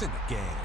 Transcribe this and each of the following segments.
points in the game.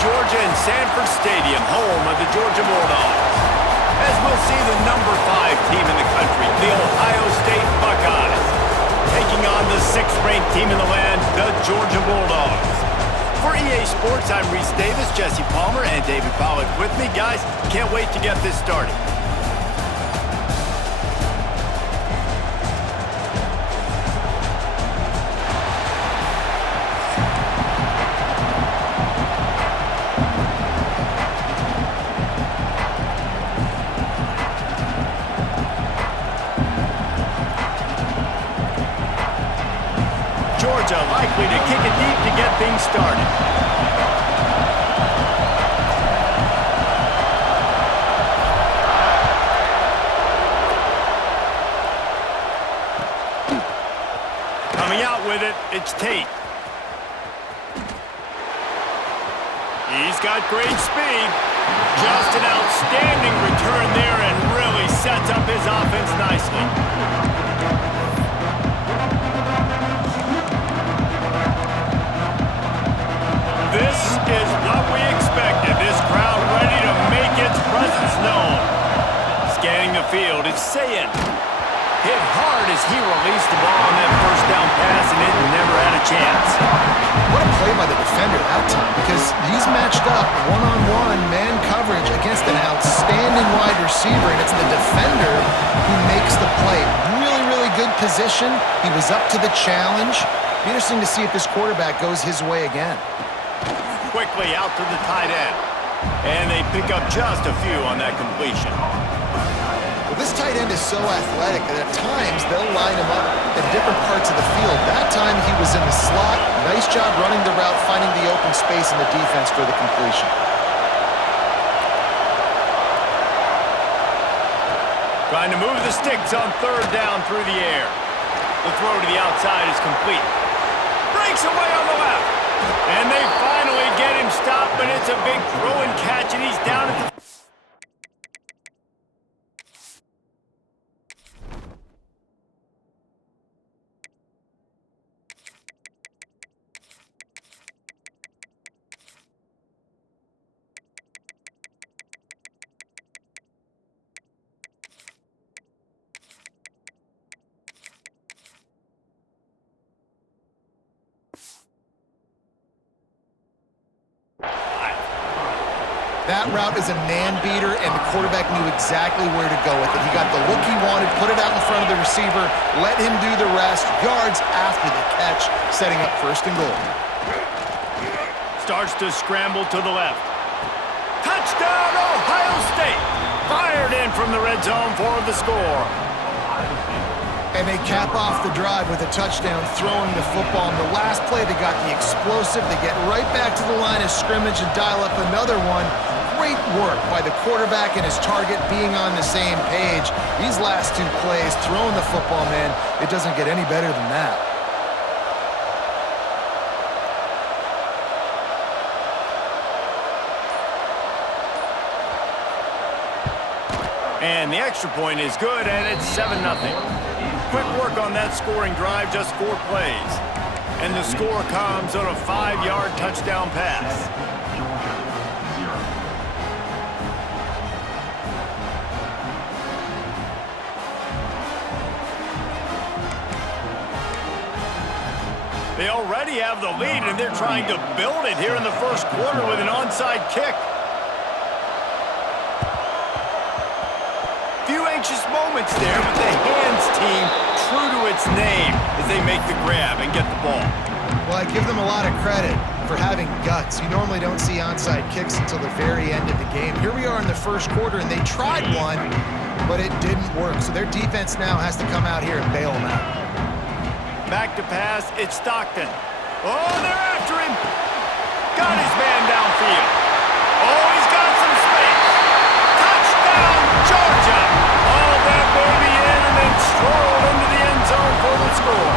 Georgia and Sanford Stadium, home of the Georgia Bulldogs. As we'll see the number 5 team in the country, the Ohio State Buckeyes, taking on the 6th-ranked team in the land, the Georgia Bulldogs. For EA Sports, I'm Reese Davis, Jesse Palmer, and David Pollack with me. Guys, can't wait to get this started. Georgia likely to kick it deep to get things started. Coming out with it, it's Tate. He's got great speed. Just an outstanding return there and really sets up his offense nicely. This is what we expected. This crowd ready to make its presence known. Scanning the field, it's Sayin. Hit hard as he released the ball on that first down pass, and it never had a chance. What a play by the defender that time, because he's matched up one-on-one man coverage against an outstanding wide receiver, and it's the defender who makes the play. Really, really good position. He was up to the challenge. Be interesting to see if this quarterback goes his way again. Quickly out to the tight end. And they pick up just a few on that completion. Well, this tight end is so athletic that at times they'll line him up in different parts of the field. That time he was in the slot. Nice job running the route, finding the open space in the defense for the completion. Trying to move the sticks on 3rd down through the air. The throw to the outside is complete. Breaks away on the left. And they finally get him stopped, but it's a big throw and catch, and he's down at the... That route is a man beater, and the quarterback knew exactly where to go with it. He got the look he wanted, put it out in front of the receiver, let him do the rest, yards after the catch, setting up 1st and goal. Starts to scramble to the left. Touchdown, Ohio State! Fired in from the red zone for the score. And they cap off the drive with a touchdown, throwing the football. In the last play, they got the explosive. They get right back to the line of scrimmage and dial up another one. Great work by the quarterback and his target being on the same page. These last 2 plays, throwing the football, man, it doesn't get any better than that. And the extra point is good, and it's 7-0. Quick work on that scoring drive, just 4 plays. And the score comes on a 5-yard touchdown pass. They already have the lead, and they're trying to build it here in the first quarter with an onside kick. Few anxious moments there, but the hands team true to its name as they make the grab and get the ball. Well, I give them a lot of credit for having guts. You normally don't see onside kicks until the very end of the game. Here we are in the first quarter, and they tried one, but it didn't work. So their defense now has to come out here and bail them out. Back to pass, it's Stockton. Oh, they're after him. Got his man downfield. Oh, he's got some space. Touchdown, Georgia. All that baby in and then strolled into the end zone for the score.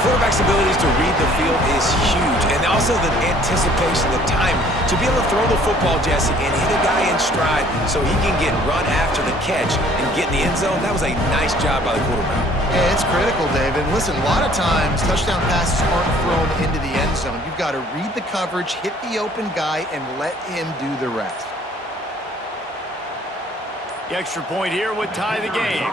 Quarterback's abilities to read the field is huge, and also the anticipation, the time to be able to throw the football, Jesse, and hit a guy in stride so he can get run after the catch and get in the end zone. That was a nice job by the quarterback. Yeah, it's critical, David. Listen, a lot of times touchdown passes aren't thrown into the end zone. You've got to read the coverage, hit the open guy, and let him do the rest. The extra point here would tie the game.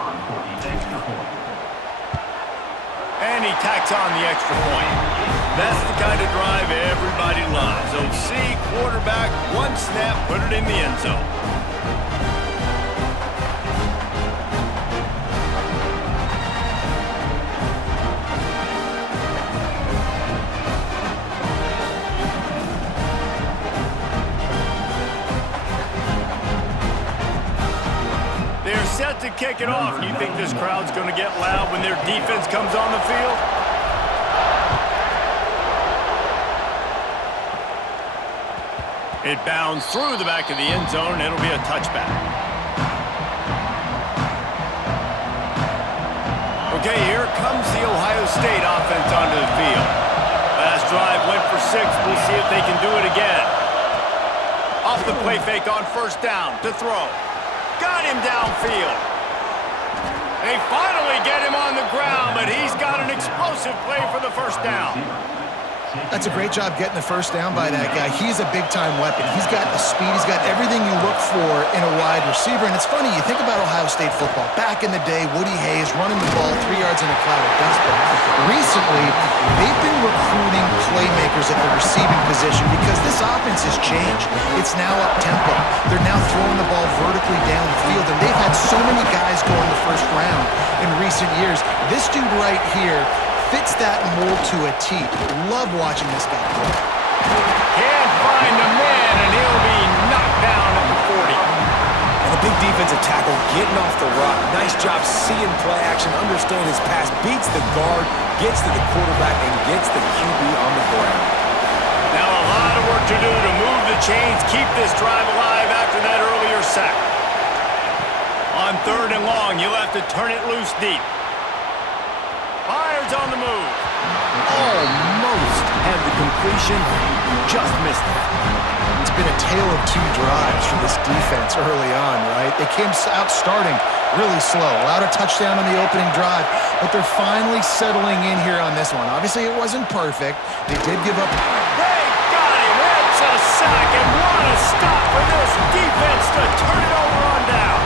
And he tacks on the extra point. That's the kind of drive everybody loves. OC, quarterback, one snap, put it in the end zone. They're set to kick it off. You think this crowd's going to get loud when their defense comes on the field? It bounds through the back of the end zone, and it'll be a touchback. Okay, here comes the Ohio State offense onto the field. Last drive went for 6. We'll see if they can do it again. Off the play fake on first down to throw. Got him downfield. They finally get him on the ground, but he's got an explosive play for the first down. That's a great job getting the first down by that guy. He's a big-time weapon. He's got the speed. He's got everything you look for in a wide receiver. And it's funny, you think about Ohio State football. Back in the day, Woody Hayes running the ball 3 yards in a cloud of dust. But recently, they've been recruiting playmakers at the receiving position because this offense has changed. It's now up-tempo. They're now throwing the ball vertically down the field. And they've had so many guys go in the first round in recent years. This dude right here fits that mold to a T. Love watching this guy play. Can't find a man, and he'll be knocked down at the 40. And a big defensive tackle getting off the rock. Nice job seeing play action, understanding his pass, beats the guard, gets to the quarterback, and gets the QB on the ground. Now a lot of work to do to move the chains, keep this drive alive after that earlier sack. On 3rd and long, you'll have to turn it loose deep. Fires on the move. Almost had the completion. Just missed it. It's been a tale of 2 drives for this defense early on, right? They came out starting really slow. Allowed a touchdown on the opening drive, but they're finally settling in here on this one. Obviously, it wasn't perfect. They did give up. They got him. It's a sack, and what a stop for this defense to turn it over on down.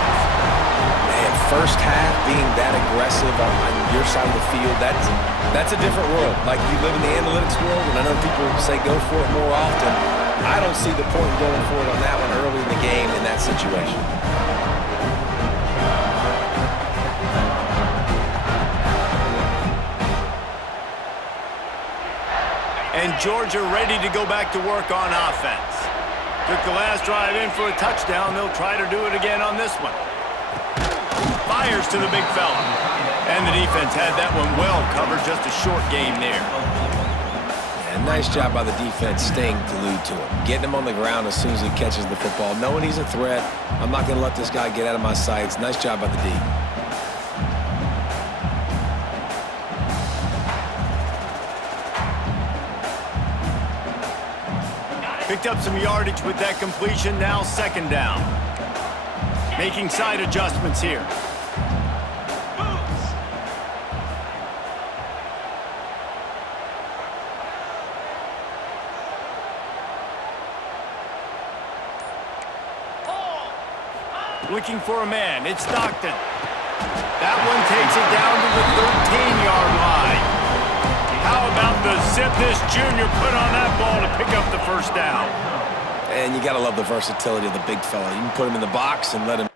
First half being that aggressive on your side of the field, that's a different world. Like, you live in the analytics world, and I know people say go for it more often. I don't see the point in going for it on that one early in the game in that situation. And Georgia ready to go back to work on offense. Took the last drive in for a touchdown. They'll try to do it again on this one. Fires to the big fella. And the defense had that one well covered. Just a short game there. And nice job by the defense staying glued to him. Getting him on the ground as soon as he catches the football. Knowing he's a threat. I'm not going to let this guy get out of my sights. Nice job by the D. Picked up some yardage with that completion. Now 2nd down. Making side adjustments here. Looking for a man. It's Stockton. That one takes it down to the 13-yard line. How about the zip this junior put on that ball to pick up the first down? And you got to love the versatility of the big fella. You can put him in the box and let him.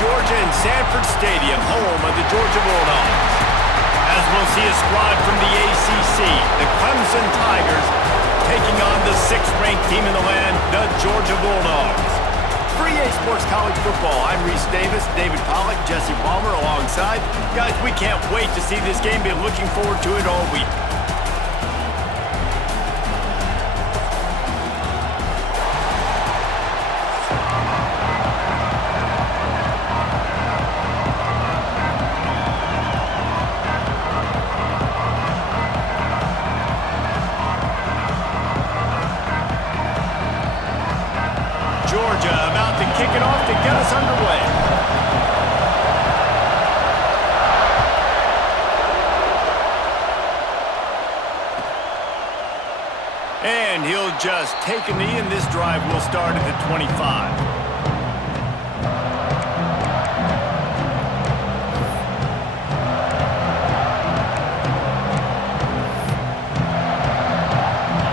Georgia and Sanford Stadium, home of the Georgia Bulldogs. As we'll see a squad from the ACC, the Clemson Tigers, taking on the 6th-ranked team in the land, the Georgia Bulldogs. For EA Sports College Football, I'm Reese Davis, David Pollack, Jesse Palmer alongside. Guys, we can't wait to see this game. Been looking forward to it all week. Georgia about to kick it off to get us underway. And he'll just take a knee, and this drive will start at the 25.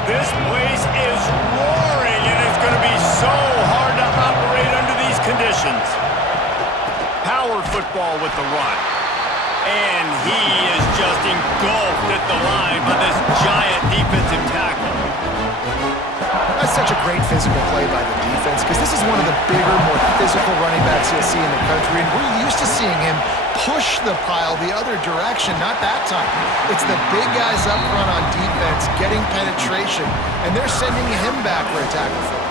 This place is roaring, and it's going to be so hard to operate under these conditions. Power football with the run. And he is just engulfed at the line by this giant defensive tackle. That's such a great physical play by the defense because this is one of the bigger, more physical running backs you'll see in the country, and we're used to seeing him push the pile the other direction. Not that time. It's the big guys up front on defense getting penetration, and they're sending him back for a tackle for us.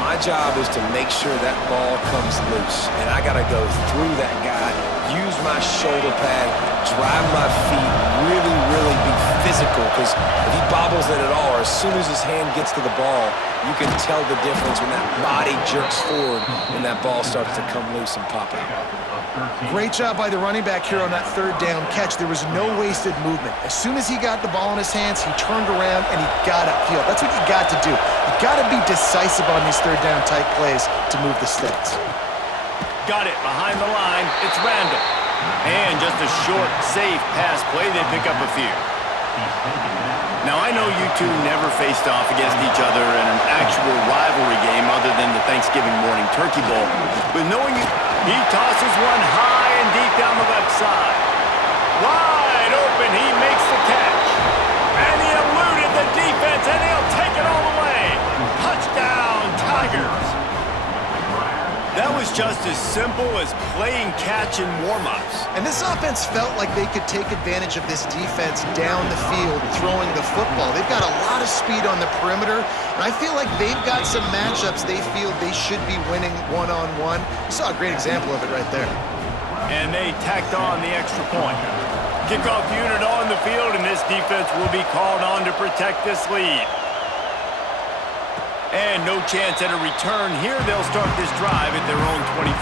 My job is to make sure that ball comes loose, and I got to go through that guy, use my shoulder pad, drive my feet, really be physical, because if he bobbles it at all, or as soon as his hand gets to the ball, you can tell the difference when that body jerks forward and that ball starts to come loose and pop out. Great job by the running back here on that 3rd down catch. There was no wasted movement. As soon as he got the ball in his hands, he turned around and he got upfield. That's what you got to do. You got to be decisive on these 3rd down type plays to move the sticks. Got it behind the line. It's Randall. And just a short, safe pass play. They pick up a few. Now, I know you two never faced off against each other in an actual rivalry game other than the Thanksgiving morning Turkey Bowl. But knowing you, he tosses one high and deep down the left side. Wide open, he makes the catch. And he eluded the defense, and he'll take it all the way. Touchdown, Tigers. That was just as simple as playing catch in warm-ups. And this offense felt like they could take advantage of this defense down the field, throwing the football. They've got a lot of speed on the perimeter, and I feel like they've got some matchups they feel they should be winning one-on-one. You saw a great example of it right there. And they tacked on the extra point. Kickoff unit on the field, and this defense will be called on to protect this lead. And no chance at a return here. They'll start this drive at their own 25.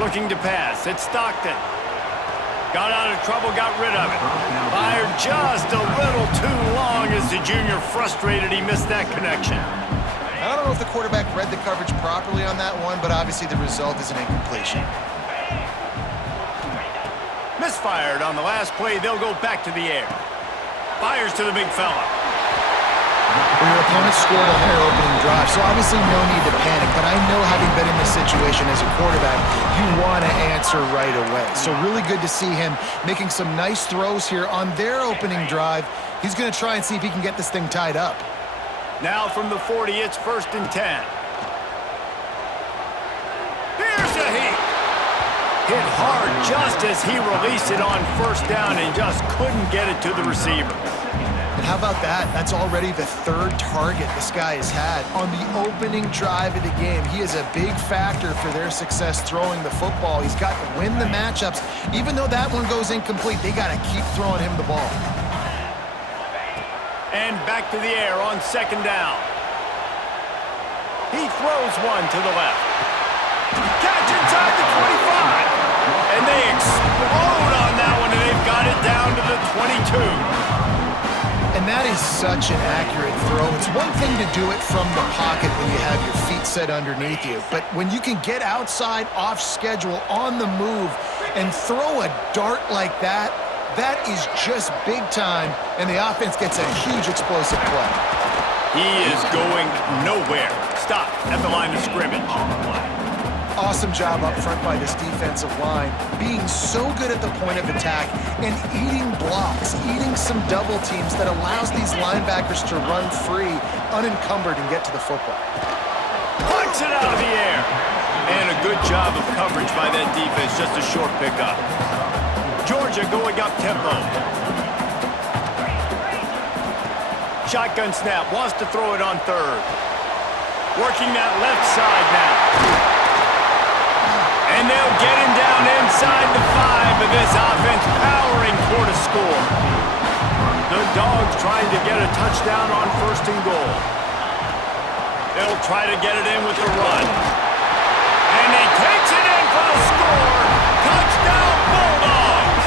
Looking to pass. It's Stockton. Got out of trouble, got rid of it. Fired just a little too long as the junior frustrated. He missed that connection. I don't know if the quarterback read the coverage properly on that one, but obviously the result is an incompletion. Misfired on the last play. They'll go back to the air. Fires to the big fella. Well, your opponent scored on their opening drive, so obviously no need to panic. But I know, having been in this situation as a quarterback, you want to answer right away. So really good to see him making some nice throws here on their opening drive. He's going to try and see if he can get this thing tied up. Now from the 40, it's 1st and 10. Here's a heat. Hit hard just as he released it on 1st down and just couldn't get it to the receiver. And how about that? That's already the 3rd target this guy has had on the opening drive of the game. He is a big factor for their success throwing the football. He's got to win the matchups. Even though that one goes incomplete, they got to keep throwing him the ball. And back to the air on 2nd down. He throws one to the left. Catch inside the 25. And they explode on that one, and they've got it down to the 22. And that is such an accurate throw. It's one thing to do it from the pocket when you have your feet set underneath you, but when you can get outside, off schedule, on the move, and throw a dart like that, That is just big time, and the offense gets a huge explosive play. He is going nowhere. Stop at the line of scrimmage. Awesome job up front by this defensive line, being so good at the point of attack and eating blocks, eating some double teams that allows these linebackers to run free, unencumbered, and get to the football. Punch it out of the air. And a good job of coverage by that defense, just a short pickup. Georgia going up tempo. Shotgun snap, wants to throw it on third. Working that left side now. And they'll get him down inside the 5, but this offense powering toward a score. The Dogs trying to get a touchdown on 1st and goal. They'll try to get it in with the run. And he takes it in for the score. Touchdown, Bulldogs!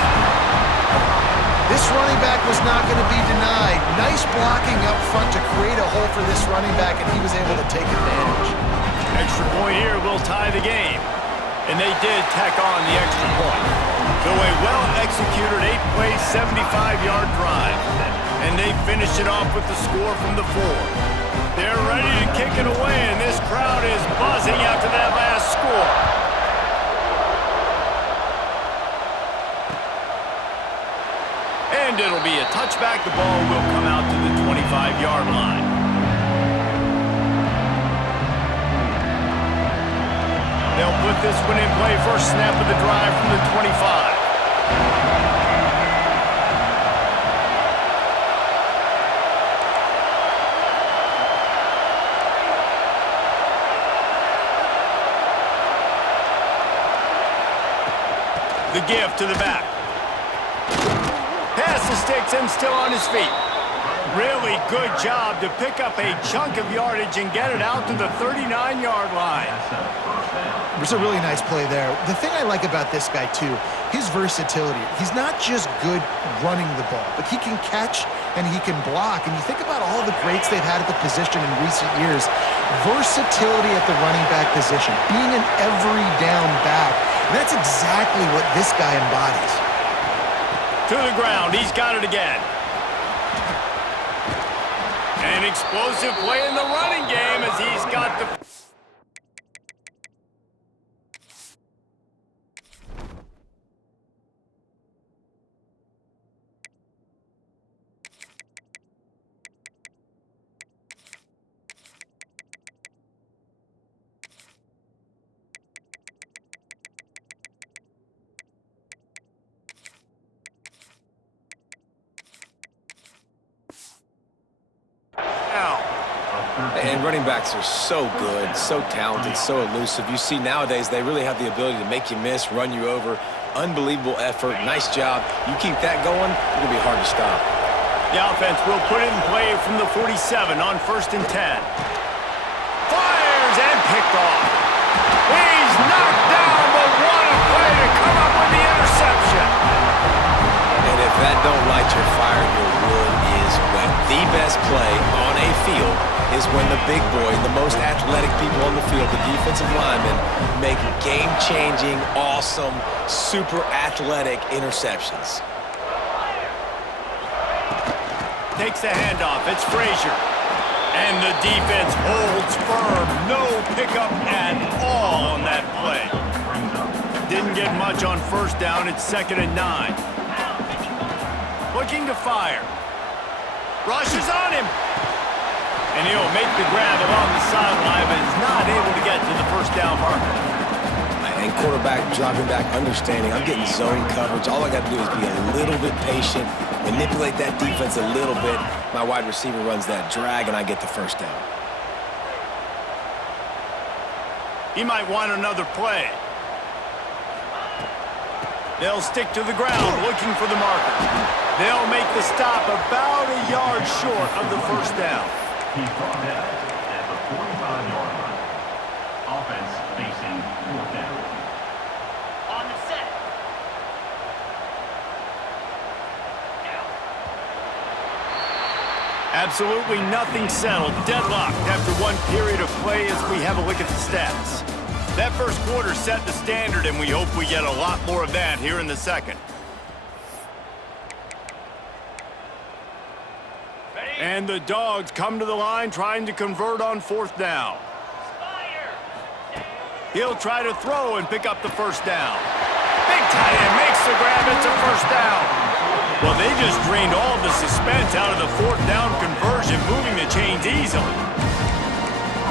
This running back was not going to be denied. Nice blocking up front to create a hole for this running back, and he was able to take advantage. Extra point here will tie the game. And they did tack on the extra point. So a well-executed 8-play, 75-yard drive. And they finish it off with the score from the 4. They're ready to kick it away, and this crowd is buzzing after that last score. And it'll be a touchback. The ball will come out to the 25-yard line. They'll put this one in play. First snap of the drive from the 25. The give to the back. Pass the sticks and still on his feet. Really good job to pick up a chunk of yardage and get it out to the 39-yard line. It was a really nice play there. The thing I like about this guy, too, his versatility. He's not just good running the ball, but he can catch and he can block. And you think about all the greats they've had at the position in recent years. Versatility at the running back position, being an every down back. And that's exactly what this guy embodies. To the ground. He's got it again. An explosive play in the running game as he's got the... And running backs are so good, so talented, so elusive. You see nowadays they really have the ability to make you miss, run you over. Unbelievable effort. Nice job. You keep that going, it's going to be hard to stop. The offense will put it in play from the 47 on 1st and 10. Fires and picked off. He's knocked down, but what a play to come up with the interception. And if that don't light your fire, your wood is wet. The best play on a field is when the big boy, the most athletic people on the field, the defensive linemen, make game-changing, awesome, super athletic interceptions. Takes the handoff. It's Frazier. And the defense holds firm. No pickup at all on that play. Didn't get much on 1st down. It's 2nd and 9. Looking to fire. Rushes on him. And he'll make the grab along the sideline, but is not able to get to the 1st down marker. And quarterback dropping back, understanding I'm getting zone coverage. All I got to do is be a little bit patient, manipulate that defense a little bit. My wide receiver runs that drag, and I get the 1st down. He might want another play. They'll stick to the ground, looking for the marker. They'll make the stop about a yard short of the 1st down. He's brought down at the 45-yard line. Offense facing 4th down. On the set. Absolutely nothing settled. Deadlocked after one period of play as we have a look at the stats. That 1st quarter set the standard, and we hope we get a lot more of that here in the 2nd. And the Dogs come to the line trying to convert on 4th down. He'll try to throw and pick up the first down. Big tight end makes the grab. It's a first down. Well, they just drained all the suspense out of the 4th down conversion, moving the chains easily.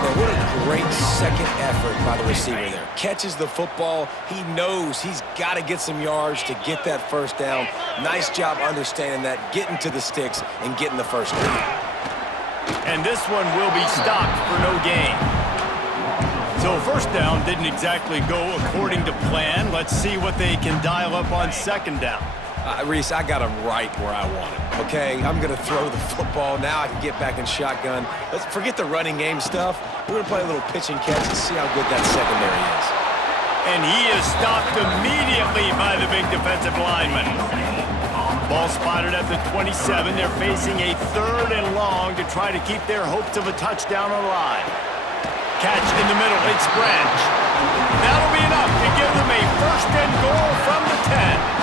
Man, what a great second effort by the receiver there. Catches the football. He knows he's got to get some yards to get that first down. Nice job understanding that, getting to the sticks and getting the first down. And this one will be stopped for no gain. So first down didn't exactly go according to plan. Let's see what they can dial up on 2nd down. Reese, I got him right where I want him, okay? I'm going to throw the football. Now I can get back in shotgun. Let's forget the running game stuff. We're going to play a little pitch and catch and see how good that secondary is. And he is stopped immediately by the big defensive lineman. Ball spotted at the 27. They're facing a 3rd and long to try to keep their hopes of a touchdown alive. Catch in the middle. It's Branch. That'll be enough to give them a 1st and goal from the 10.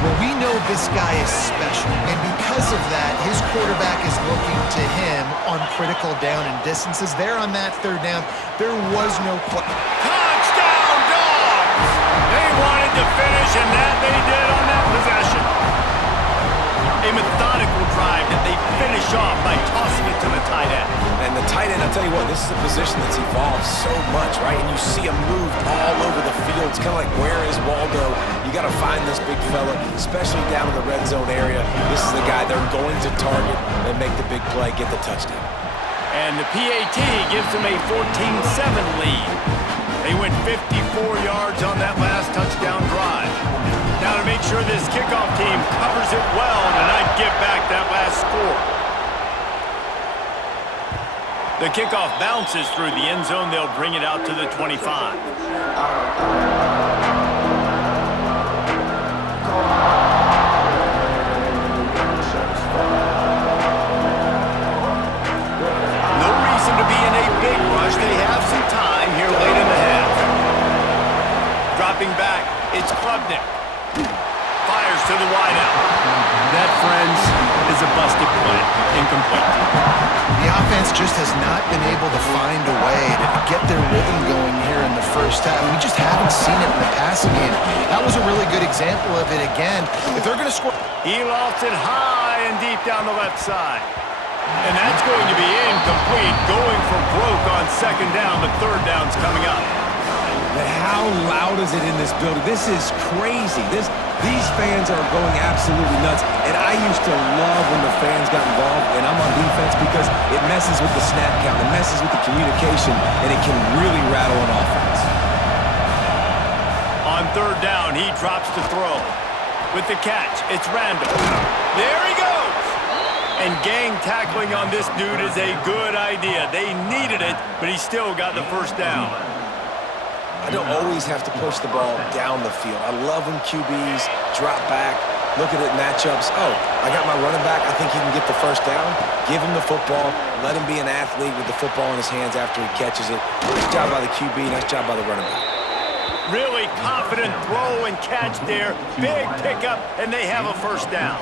Well, we know this guy is special, and because of that, his quarterback is looking to him on critical down and distances. There on that 3rd down, there was no play. Touchdown, Dogs! They wanted to finish, and that they did on that possession. A methodical drive that they finish off by tossing it to the tight end. And the tight end, I'll tell you what, this is a position that's evolved so much, right? And you see him move all over the field. It's kind of like, where is Waldo? You got to find this big fella, especially down in the red zone area. This is the guy they're going to target and make the big play, get the touchdown. And the PAT gives them a 14-7 lead. They went 54 yards on that last touchdown drive. Now to make sure this kickoff team covers it well to not give back that last score. The kickoff bounces through the end zone. They'll bring it out to the 25. No reason to be in a big rush. They have some time here late in the half. Dropping back, it's Klubnik. Fires to the wideout. That, friends, is a busted play. Incomplete. The offense just has not been able to find a way to get their rhythm going here in the first half. We just haven't seen it in the passing game. That was a really good example of it again. If they're going to score... He lofts it high and deep down the left side. And that's going to be incomplete. Going for broke on 2nd down. The 3rd down's coming up. But how loud is it in this building? This is crazy. These fans are going absolutely nuts. And I used to love when the fans got involved, and I'm on defense because it messes with the snap count, it messes with the communication, and it can really rattle an offense. On 3rd down, he drops to throw. With the catch, it's Randall. There he goes! And gang tackling on this dude is a good idea. They needed it, but he still got the first down. I don't always have to push the ball down the field. I love when QBs drop back, look at it matchups. Oh, I got my running back. I think he can get the first down. Give him the football. Let him be an athlete with the football in his hands after he catches it. Nice job by the QB. Nice job by the running back. Really confident throw and catch there. Big pickup, and they have a first down.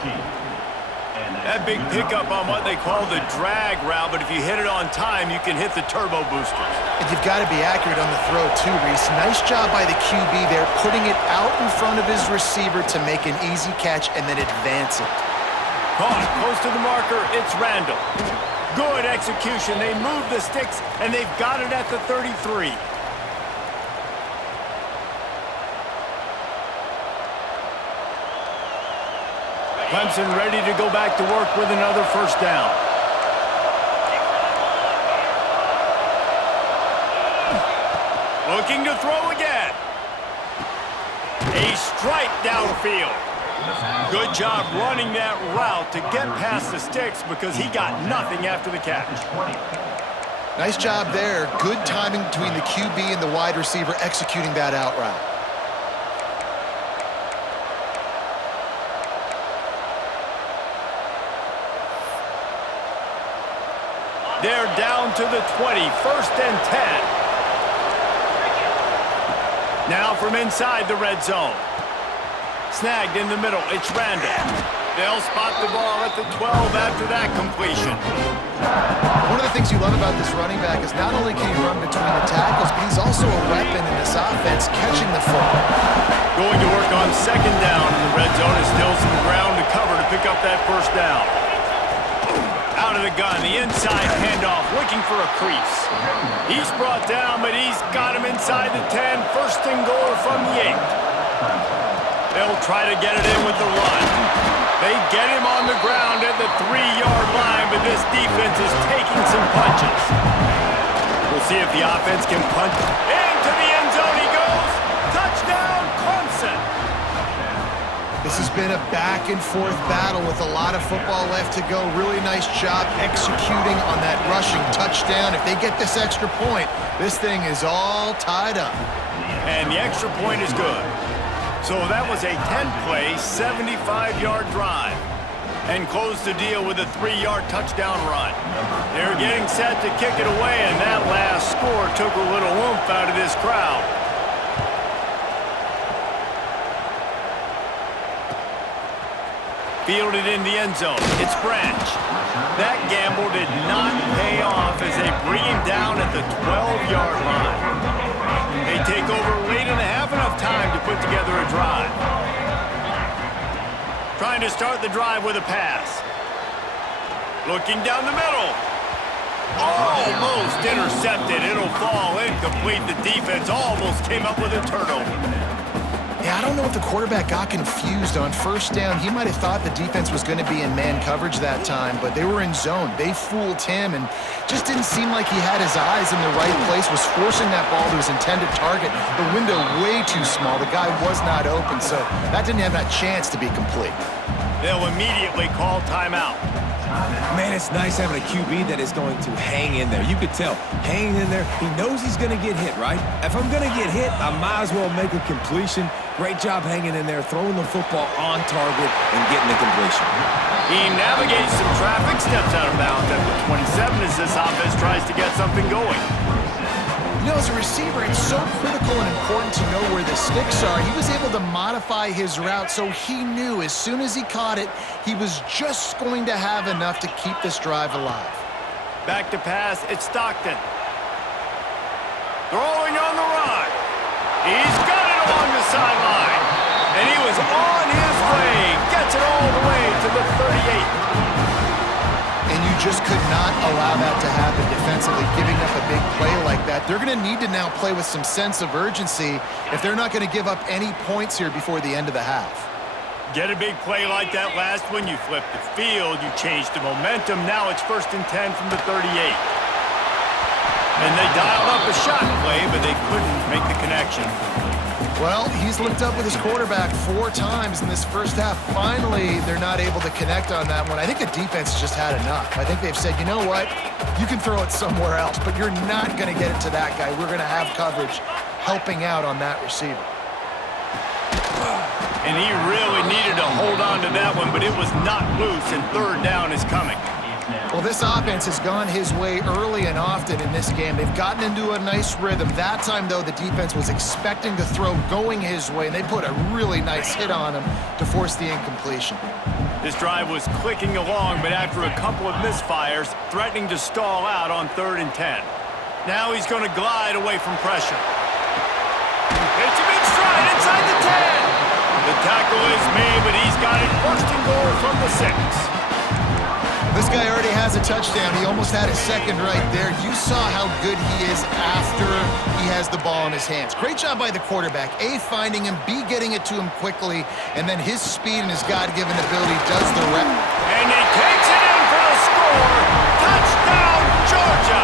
That big pickup on what they call the drag route, but if you hit it on time, you can hit the turbo boosters. And you've got to be accurate on the throw too, Reese. Nice job by the QB there, putting it out in front of his receiver to make an easy catch and then advance it. Caught close to the marker, it's Randall. Good execution. They move the sticks, and they've got it at the 33. Clemson ready to go back to work with another first down. Looking to throw again. A strike downfield. Good job running that route to get past the sticks because he got nothing after the catch. Nice job there. Good timing between the QB and the wide receiver executing that out route. They're down to the 20, 1st and 10. Now from inside the red zone. Snagged in the middle, it's Randall. They'll spot the ball at the 12 after that completion. One of the things you love about this running back is not only can he run between the tackles, but he's also a weapon in this offense, catching the football. Going to work on second down in the red zone. Is still some ground to cover to pick up that first down. Out of the gun, the inside handoff, looking for a crease. He's brought down, but he's got him inside the 10. First and goal from the 8. They'll try to get it in with the run. They get him on the ground at the 3-yard line, but this defense is taking some punches. We'll see if the offense can punch. Into the end zone he goes. Touchdown, Clemson. This has been a back-and-forth battle with a lot of football left to go. Really nice job executing on that rushing touchdown. If they get this extra point, this thing is all tied up. And the extra point is good. So that was a 10-play, 75-yard drive. And close the deal with a 3-yard touchdown run. They're getting set to kick it away, and that last score took a little oomph out of this crowd. Fielded in the end zone. It's Branch. That gamble did not pay off as they bring him down at the 12-yard line. They take over late and have enough time to put together a drive. Trying to start the drive with a pass. Looking down the middle. Almost intercepted. It'll fall incomplete. The defense almost came up with a turnover. Yeah, I don't know if the quarterback got confused on first down. He might have thought the defense was going to be in man coverage that time, but they were in zone. They fooled him and just didn't seem like he had his eyes in the right place, was forcing that ball to his intended target. The window way too small. The guy was not open, so that didn't have that chance to be complete. They'll immediately call timeout. Man, it's nice having a QB that is going to hang in there. You could tell, hanging in there, he knows he's going to get hit, right? If I'm going to get hit, I might as well make a completion. Great job hanging in there, throwing the football on target and getting the completion. He navigates some traffic, steps out of bounds at the 27 as this offense tries to get something going. You know, as a receiver, it's so critical and important to know where the sticks are. He was able to modify his route so he knew as soon as he caught it, he was just going to have enough to keep this drive alive. Back to pass, it's Stockton. Throwing on the run. He's got it along the sideline. And he was on his way. Gets it all the way to the 38. And you just could not allow that to happen defensively, giving up a big play like that. They're going to need to now play with some sense of urgency if they're not going to give up any points here before the end of the half. Get a big play like that last one, you flip the field, you change the momentum. Now it's 1st and 10 from the 38. And they dialed up a shot play, but they couldn't make the connection. Well, he's looked up with his quarterback 4 times in this first half. Finally, they're not able to connect on that one. I think the defense has just had enough. I think they've said, you know what? You can throw it somewhere else, but you're not going to get it to that guy. We're going to have coverage helping out on that receiver. And he really needed to hold on to that one, but it was not loose, and 3rd down is coming. Well, this offense has gone his way early and often in this game. They've gotten into a nice rhythm. That time, though, the defense was expecting to throw going his way, and they put a really nice hit on him to force the incompletion. This drive was clicking along, but after a couple of misfires, threatening to stall out on 3rd and 10. Now he's going to glide away from pressure. Hits him in stride inside the 10. The tackle is made, but he's got it 1st and goal from the 6. This guy already has a touchdown. He almost had a second right there. You saw how good he is after he has the ball in his hands. Great job by the quarterback. A, finding him, B, getting it to him quickly, and then his speed and his God-given ability does the rest. And he takes it in for the score. Touchdown, Georgia!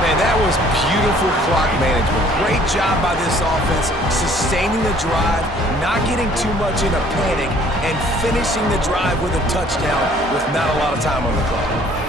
Man, that was beautiful clock management. Great job by this offense, sustaining the drive, not getting too much in a panic, and finishing the drive with a touchdown with not a lot of time on the clock.